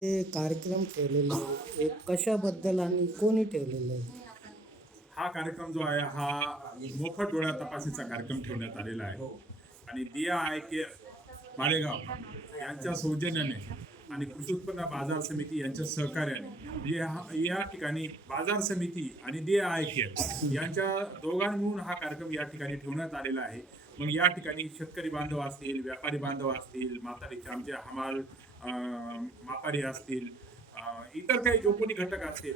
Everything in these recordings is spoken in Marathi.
ते कार्यक्रम ठेवलेला आहे एक कशाबद्दल आणि कोणी ठेवलेलं आहे? हा कार्यक्रम जो आहे हा मोफत डोळा तपासणीचा कार्यक्रम ठेवण्यात आलेला आहे आणि दिया आय केअर मालेगाव यांच्या सौजन्याने आणि कृषी उत्पन्न बाजार समिती यांच्या सहकार्याने म्हणजे या ठिकाणी बाजार समिती आणि दिया आय केअर यांच्या दोघांनी मिळून हा कार्यक्रम या ठिकाणी ठेवण्यात आलेला आहे. मग या ठिकाणी शेतकरी बांधव असतील, व्यापारी बांधव असतील, म्हातारीचे आमचे हमाल मापारी असतील, इतर काही जो कोणी घटक असतील,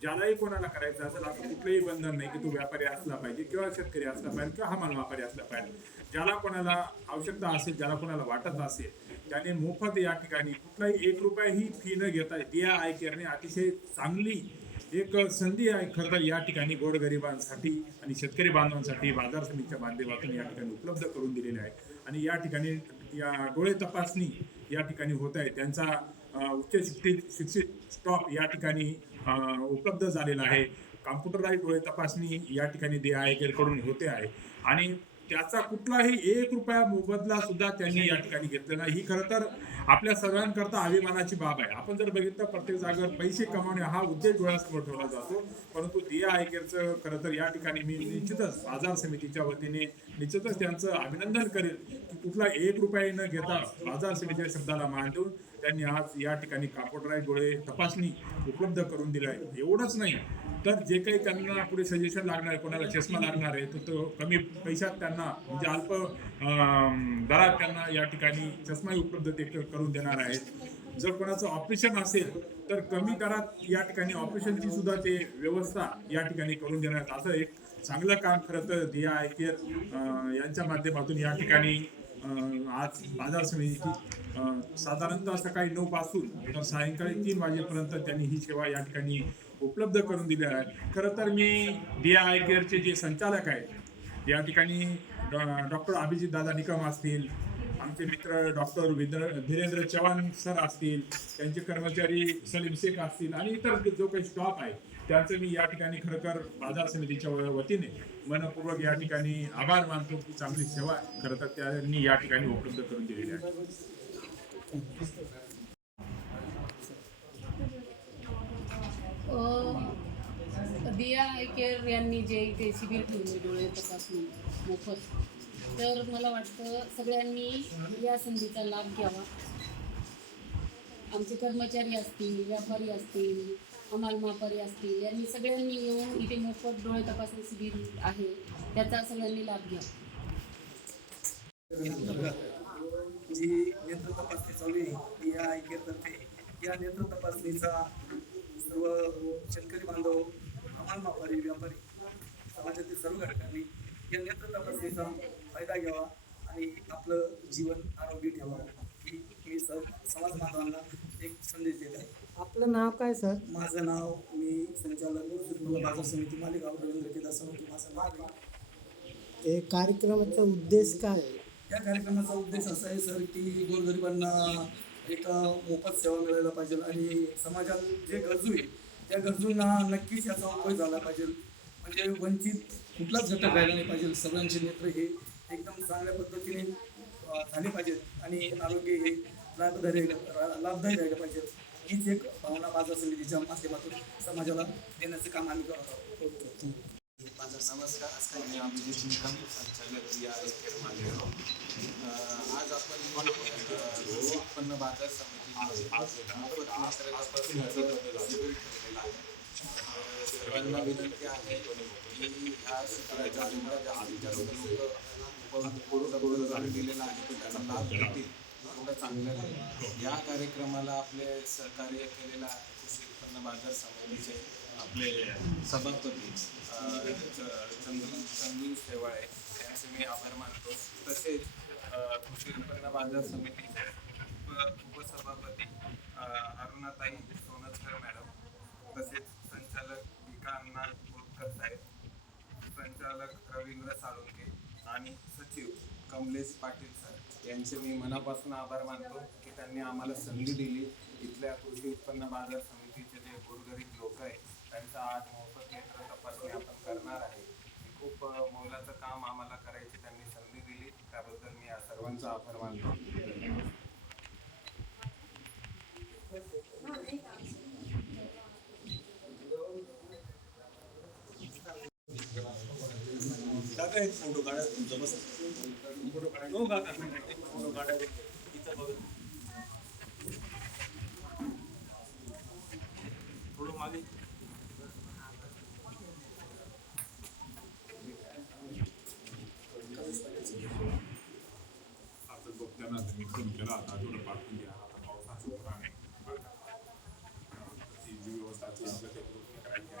ज्यालाही कोणाला करायचं असेल असं कुठलंही बंधन नाही की तो व्यापारी असला पाहिजे किंवा शेतकरी असला पाहिजे किंवा हमाल व्यापारी असला पाहिजे. ज्याला कोणाला आवश्यकता असेल, ज्याला कोणाला वाटत असेल त्याने मोफत या ठिकाणी कुठलाही 1 रुपया ही फी न घेता दिया आय केअरने अतिशय चांगली एक संधी आहे खरं तर या ठिकाणी गोरगरिबांसाठी आणि शेतकरी बांधवांसाठी बाजार समितीच्या माध्यमातून या ठिकाणी उपलब्ध करून दिलेले आहे. आणि या ठिकाणी या डोळे तपासणी या ठिकाणी होत आहे. त्यांचा उच्च शिक्षित स्टॉप या ठिकाणी उपलब्ध झालेला आहे. कॉम्प्युटराइज डोळे तपासणी या ठिकाणी दिया आय केअर कडून होते आहे आणि त्याचा कुठलाही 1 रुपया मोबदला सुद्धा त्यांनी या ठिकाणी घेतलेला नाही. ही खरं तर आपल्या सर्वांकरता अभिमानाची बाब आहे. आपण जर बघितलं प्रत्येक जागेवर पैसे कमावणे हा उद्देश डोळ्यासमोर ठेवला जातो, परंतु दिया आय केअरचं खरं तर या ठिकाणी मी निश्चितच बाजार समितीच्या वतीने निश्चितच त्यांचं अभिनंदन करेल की कुठला 1 रुपया न घेता बाजार समितीच्या शब्दाला मान देऊन त्यांनी आज या ठिकाणी कॉम्प्युटराइज डोळे तपासणी उपलब्ध करून दिलं आहे. एवढंच नाही तर जे काही त्यांना पुढे सजेशन लागणार आहे, कोणाला चष्मा लागणार आहे तर तो कमी पैशात त्यांना म्हणजे अल्प दरात त्यांना या ठिकाणी चष्माही उपलब्ध ते करून देणार आहेत. जर कोणाचं ऑपरेशन असेल तर कमी दरात या ठिकाणी ऑपरेशनची सुद्धा ते व्यवस्था या ठिकाणी करून देणार आहेत. असं एक चांगलं काम खरं तर दिया आय केअर यांच्या माध्यमातून या ठिकाणी आज बाजार समिती साधारणतः सकाळी 9 पासून तर सायंकाळी 3 वाजेपर्यंत त्यांनी ही सेवा या ठिकाणी उपलब्ध करून दिली आहे. खरं तर मी दिया आय केअरचे जे संचालक आहेत या ठिकाणी डॉक्टर अभिजित दादा निकम असतील, आमचे मित्र डॉक्टर धीरेंद्र चव्हाण सर असतील, त्यांचे कर्मचारी सलीम शेख असतील आणि इतर जो काही स्टॉफ आहे त्यांचं मी या ठिकाणी खरं तर बाजार समितीच्या वतीने मनपूर्वक या ठिकाणी आभार मानतो की चांगली सेवा खरं तर त्यांनी या ठिकाणी उपलब्ध करून दिलेली आहे. दिया आय केअर यांनी जे इथे शिबिर ठेवले डोळे तपासणी मोफत, तर मला वाटतं सगळ्यांनी या संधीचा लाभ घ्यावा. आमचे कर्मचारी असतील, व्यापारी असतील, हमाल मापारी असतील, यांनी सगळ्यांनी येऊन इथे मोफत डोळे तपासणी शिबिर आहे त्याचा सगळ्यांनी लाभ घ्यावा. जी नेत्र तपासणी चालू आहे दिया आय केअरतर्फे, या नेत्र तपासणीचा सर्व शेतकरी बांधव, हमाल मापारी, व्यापारी समाजातील सर्व घटकांनी या नेत्र तपासणीचा फायदा घ्यावा आणि आपलं जीवन आरोग्य ठेवावं ही मी समाज बांधवांना एक संदेश देत आहे. आपलं नाव काय सर? माझं नाव, मी संचालक बाजार समिती मालेगाव रवींद्र केदार माझं नाव आहे. हे कार्यक्रमाचा उद्देश काय आहे? या कार्यक्रमाचा उद्देश असा आहे सर की गोरगरिबांना एक मोफत सेवा मिळायला पाहिजे आणि समाजात जे गरजू आहे त्या गरजूंना नक्कीच याचा उपयोग झाला पाहिजे. म्हणजे वंचित कुठलाच घटक राहिला नाही पाहिजे. सगळ्यांचे नेत्र हे एकदम चांगल्या पद्धतीने झाले पाहिजेत आणि आरोग्य हे लाभदायी राहिलं पाहिजे. हीच एक भावना बाजार समितीच्या माध्यमातून समाजाला देण्याचं काम आम्ही करत आहोत. माझा नमस्कार. आजकाल मी अभिजित निकम, संचालक दिया आय केअर मालेगाव. आज आपण उत्पन्न बाजार समिती सर्वांना विनंती आहे की ह्या शिबिराच्या जास्तीत जास्त लोक गेलेला आहे त्याचा लाभ घेतील एवढं चांगलं आहे. या कार्यक्रमाला आपले सहकार्य केलेला कृषी उत्पन्न बाजार समितीचे आपले सभापती चंदू शेवाळे यांचे मी आभार मानतो. तसेच कृषी उत्पन्न बाजार समितीचे उपसभापती अरुणाताई सोनसकर मॅडम, तसेच संचालक विका बोरकर साहेब, संचालक रवींद्र साळुंके आणि सचिव कमलेश पाटील सर यांचे मी मनापासून आभार मानतो की त्यांनी आम्हाला संधी दिली. इथल्या कृषी उत्पन्न बाजार समितीचे जे गोरगरीब लोक आहेत त्यांचा आज मोफत नेत्र तपासणी आपण करणार आहे. खूप मोलाचं काम आम्हाला करायची त्यांनी संधी दिली, त्याबद्दल मी या सर्वांचा आभार मानतो. काका एक फोटो काढा तुमचा बस फोटो काढा हो काका फोटो काढा इथं बघा थोडं मागे आता त्यांना मी फोन केला आता थोडं पाठवून द्या. आता पावसाचं पुराण आहे. ती जी व्यवस्था असेल आपल्या त्या गोष्टी करायच्या.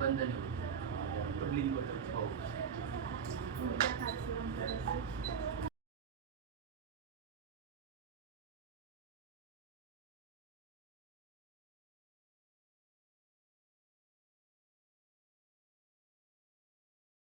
बंद नाही